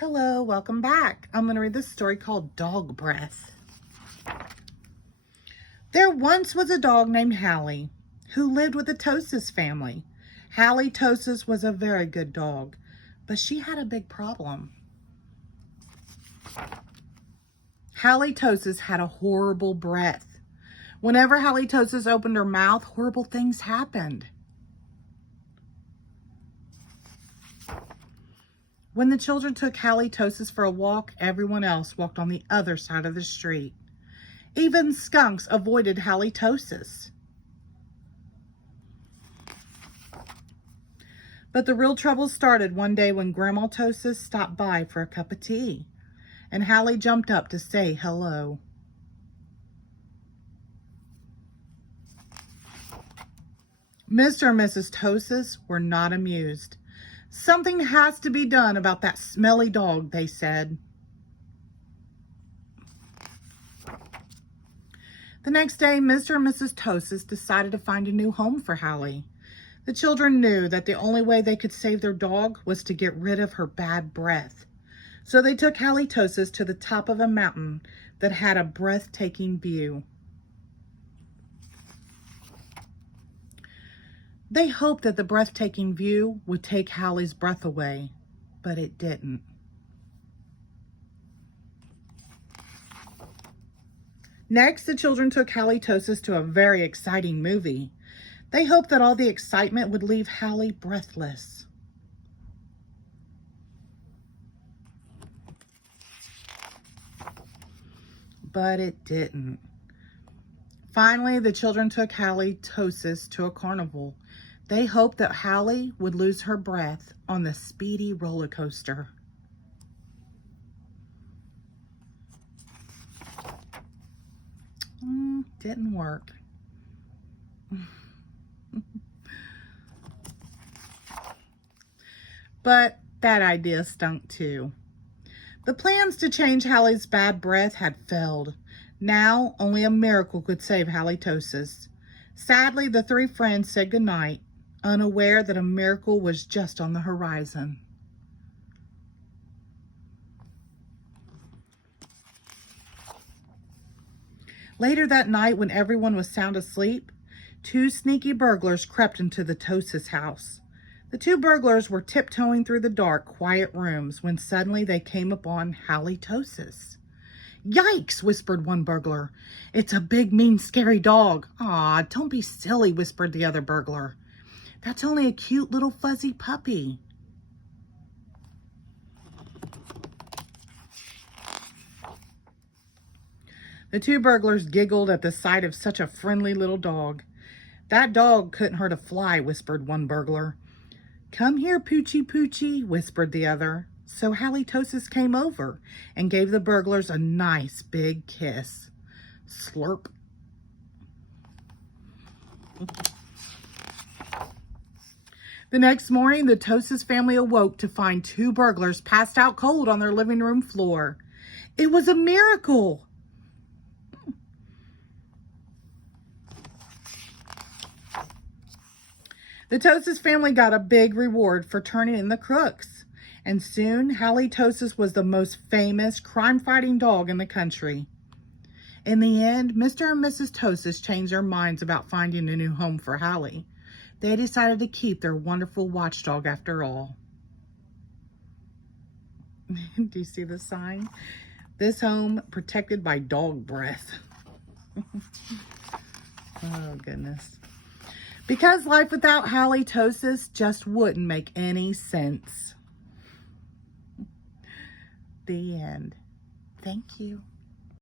Hello, welcome back. I'm going to read this story called Dog Breath. There once was a dog named Hallie who lived with the Tosis family. Hallie Tosis was a very good dog, but she had a big problem. Hallie Tosis had a horrible breath. Whenever Hallie Tosis opened her mouth, horrible things happened. When the children took Hallie Tosis for a walk, everyone else walked on the other side of the street. Even skunks avoided Hallie Tosis. But the real trouble started one day when Grandma Tosis stopped by for a cup of tea, and Hallie jumped up to say hello. Mr. and Mrs. Tosis were not amused. Something has to be done about that smelly dog, they said. The next day, Mr. and Mrs. Tosis decided to find a new home for Hallie. The children knew that the only way they could save their dog was to get rid of her bad breath. So they took Hallie Tosis to the top of a mountain that had a breathtaking view. They hoped that the breathtaking view would take Hallie's breath away, but it didn't. Next, the children took Hallie Tosis to a very exciting movie. They hoped that all the excitement would leave Hallie breathless. But it didn't. Finally, the children took Hallie Tosis to a carnival. They hoped that Hallie would lose her breath on the speedy roller coaster. Didn't work. But that idea stunk too. The plans to change Hallie's bad breath had failed. Now, only a miracle could save Hallie Tosis. Sadly, the three friends said goodnight, unaware that a miracle was just on the horizon. Later that night, when everyone was sound asleep, two sneaky burglars crept into the Tosis house. The two burglars were tiptoeing through the dark, quiet rooms when suddenly they came upon Hallie Tosis. "Yikes!" whispered one burglar. "It's a big, mean, scary dog." "Aw, don't be silly," whispered the other burglar. "That's only a cute little fuzzy puppy." The two burglars giggled at the sight of such a friendly little dog. "That dog couldn't hurt a fly," whispered one burglar. "Come here, Poochie Poochie," whispered the other. So Hallie Tosis came over and gave the burglars a nice big kiss. Slurp. The next morning, the Tosis family awoke to find two burglars passed out cold on their living room floor. It was a miracle. The Tosis family got a big reward for turning in the crooks, and soon Hallie Tosis was the most famous crime-fighting dog in the country. In the end, Mr. and Mrs. Tosis changed their minds about finding a new home for Hallie. They decided to keep their wonderful watchdog after all. Do you see the sign? This home protected by dog breath. Oh, goodness. Because life without Hallie Tosis just wouldn't make any sense. The end. Thank you.